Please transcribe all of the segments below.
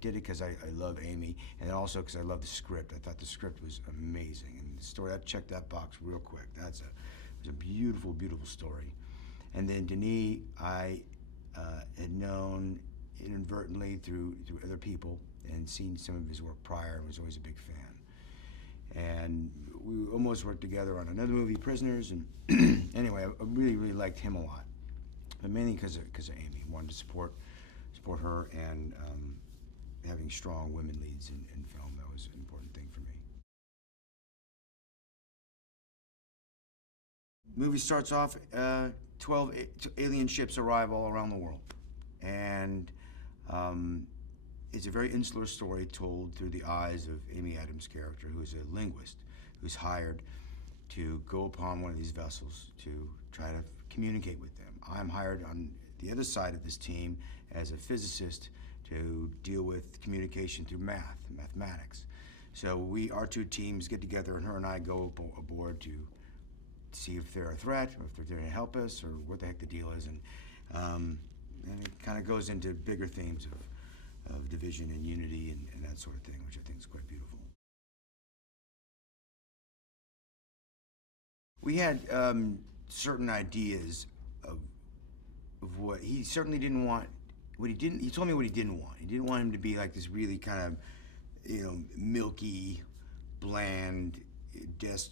did it because I love Amy, and also because I love the script. I thought the script was amazing, and the story, that checked that box real quick. It was a beautiful, beautiful story. And then Denis, I had known inadvertently through other people and seen some of his work prior, and was always a big fan. And we almost worked together on another movie, Prisoners, and anyway, I really, really liked him a lot, but mainly because of Amy. Wanted to support her, and having strong women leads in film, that was an important thing for me. The movie starts off, 12 alien ships arrive all around the world, and it's a very insular story told through the eyes of Amy Adams' character, who is a linguist, who's hired to go upon one of these vessels to try to communicate with them. I'm hired on the other side of this team as a physicist to deal with communication through mathematics. So our two teams get together, and her and I go aboard to see if they're a threat, or if they're there to help us, or what the heck the deal is. And it kind of goes into bigger themes of division and unity and that sort of thing, which I think is quite beautiful. We had certain ideas of what he certainly didn't want. He told me what he didn't want. He didn't want him to be like this really kind of, milky, bland, desk,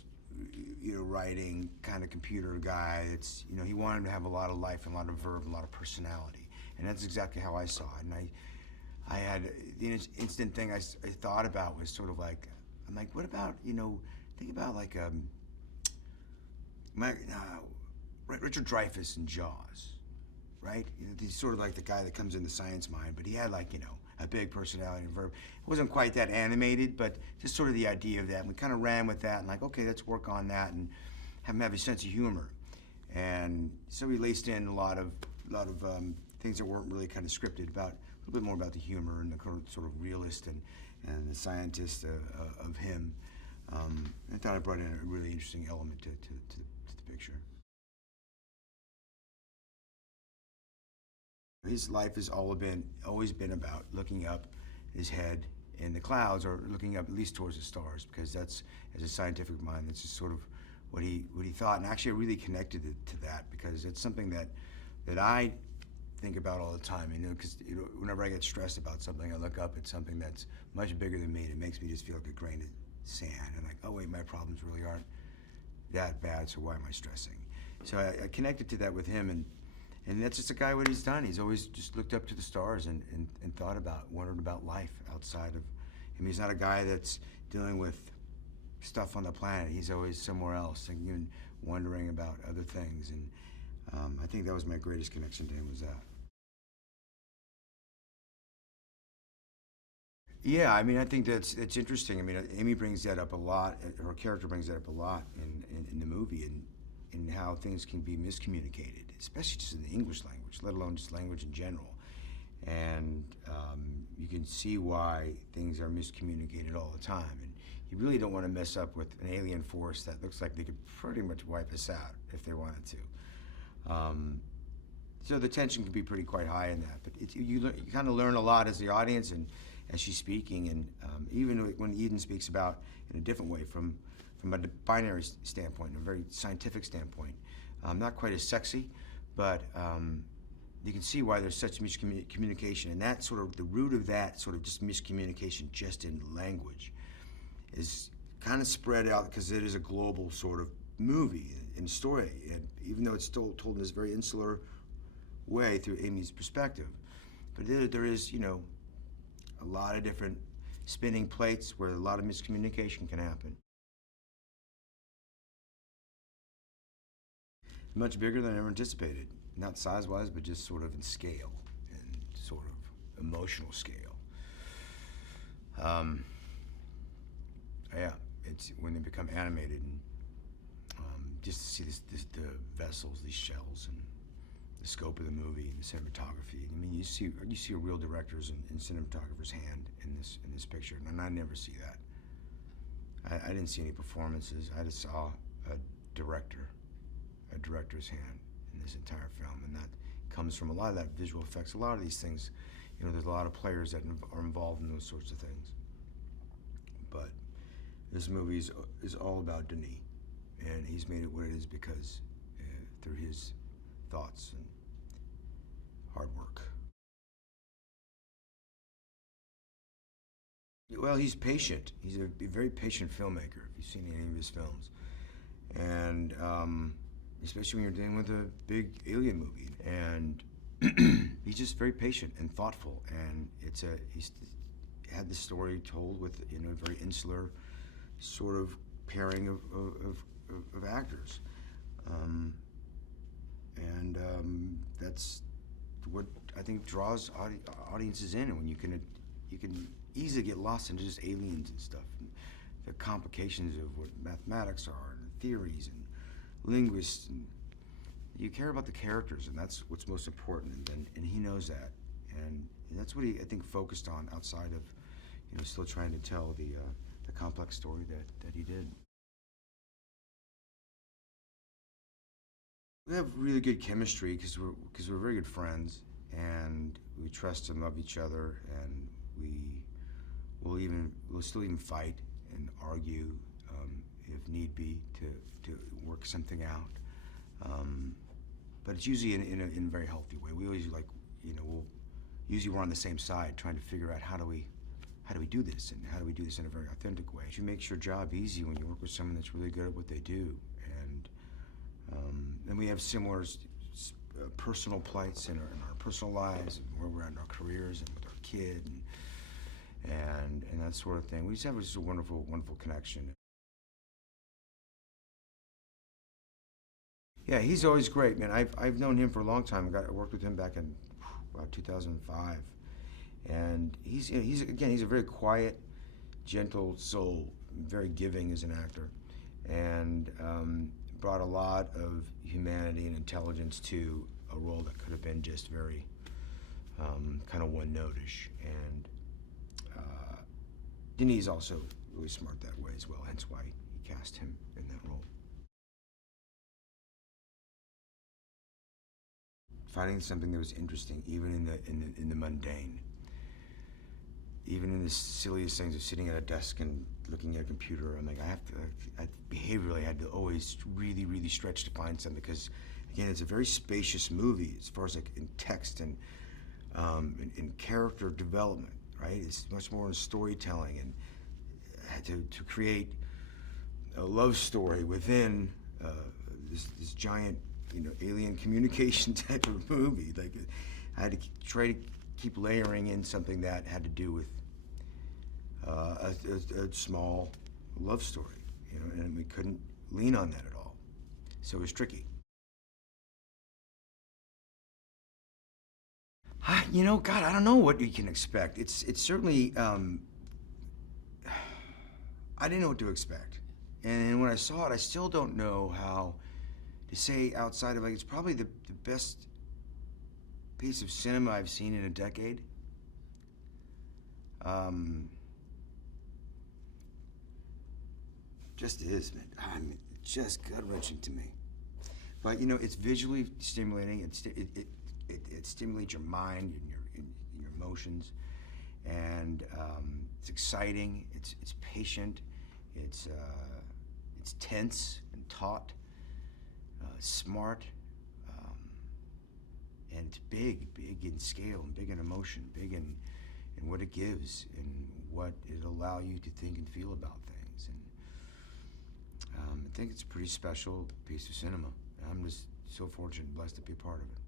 writing kind of computer guy. It's, he wanted him to have a lot of life, and a lot of verve, and a lot of personality. And that's exactly how I saw it. And I had, the instant thing I thought about was sort of like, I'm like, what about, think about like Richard Dreyfuss in Jaws, right? He's sort of like the guy that comes in the science mind, but he had like, a big personality and verve. It wasn't quite that animated, but just sort of the idea of that. And we kind of ran with that, and like, okay, let's work on that and have him have a sense of humor. And so we laced in a lot of things that weren't really kind of scripted, about a little bit more about the humor and the sort of realist and the scientist of him. I thought I brought in a really interesting element to the picture. His life has always been about looking up his head in the clouds, or looking up at least towards the stars, because that's, as a scientific mind, that's just sort of what he thought. And actually I really connected it to that, because it's something that I think about all the time, because whenever I get stressed about something, I look up at something that's much bigger than me, and it makes me just feel like a grain of sand, and like, oh wait, my problems really aren't that bad, so why am I stressing? So I connected to that with him, and that's just a guy, what he's done. He's always just looked up to the stars and wondered about life outside of him. He's not a guy that's dealing with stuff on the planet. He's always somewhere else, thinking, wondering about other things. And I think that was my greatest connection to him, was that. Yeah, I think that's interesting. Amy brings that up a lot. Her character brings that up a lot in the movie, and how things can be miscommunicated, especially just in the English language, let alone just language in general. And you can see why things are miscommunicated all the time. And you really don't want to mess up with an alien force that looks like they could pretty much wipe us out if they wanted to. So the tension can be quite high in that. But you kind of learn a lot as the audience, and as she's speaking, and even when Eden speaks about in a different way, from a binary standpoint, a very scientific standpoint, not quite as sexy, but you can see why there's such miscommunication, and that sort of, the root of that sort of just miscommunication just in language is kind of spread out, because it is a global sort of movie and story, and even though it's still told in this very insular way through Amy's perspective, but there is, a lot of different spinning plates where a lot of miscommunication can happen. Much bigger than I ever anticipated. Not size-wise, but just sort of in scale and sort of emotional scale. Yeah, it's when they become animated, and just to see the vessels, these shells, and the scope of the movie and the cinematography. You see a real director's and cinematographer's hand in this picture, and I never see that. I didn't see any performances. I just saw a director's hand in this entire film, and that comes from a lot of that visual effects. A lot of these things, you know, there's a lot of players that are involved in those sorts of things. But this movie is all about Denis, and he's made it what it is because through his thoughts and hard work. Well, he's patient. He's a very patient filmmaker, if you've seen any of his films. And especially when you're dealing with a big alien movie. And he's just very patient and thoughtful. And he's had this story told with, you know, a very insular sort of pairing of actors. That's what I think draws audiences in, and when you can easily get lost into just aliens and stuff, and the complications of what mathematics are, and theories, and linguists, and you care about the characters, and that's what's most important, and he knows that, and that's what he, I think, focused on outside of, you know, still trying to tell the complex story that he did. We have really good chemistry because we're very good friends, and we trust and love each other, and we'll still even fight and argue if need be to work something out. But it's usually in a very healthy way. We always, like, you know, we're on the same side trying to figure out how do we do this, and how do we do this in a very authentic way. It makes your job easy when you work with someone that's really good at what they do. And we have similar personal plights in our personal lives, and where we're at in our careers, and with our kid, and that sort of thing. We just have a wonderful, wonderful connection. Yeah, he's always great, man. I've known him for a long time. I worked with him back in about 2005, and he's a very quiet, gentle soul, very giving as an actor, and brought a lot of humanity and intelligence to a role that could have been just very kind of one-notish. And Denis is also really smart that way as well, hence why he cast him in that role. Finding something that was interesting, even in the mundane, even in the silliest things of sitting at a desk and looking at a computer. I'm like, I behaviorally had to always really, really stretch to find something, because again, it's a very spacious movie as far as like in text and in character development, right? It's much more in storytelling, and I had to create a love story within this giant, you know, alien communication type of movie. Like, I had to try to keep layering in something that had to do with a small love story, you know, and we couldn't lean on that at all. So it was tricky. You know, God, I don't know what you can expect. It's certainly, I didn't know what to expect. And when I saw it, I still don't know how to say outside of, like, it's probably the best piece of cinema I've seen in a decade. Just is, man. I mean, just gut-wrenching to me. But, you know, it's visually stimulating. It stimulates your mind and your emotions, and it's exciting. It's patient. It's tense and taut. Smart, and it's big in scale, and big in emotion, big in what it gives, and what it'll allow you to think and feel about things. And I think it's a pretty special piece of cinema. I'm just so fortunate and blessed to be a part of it.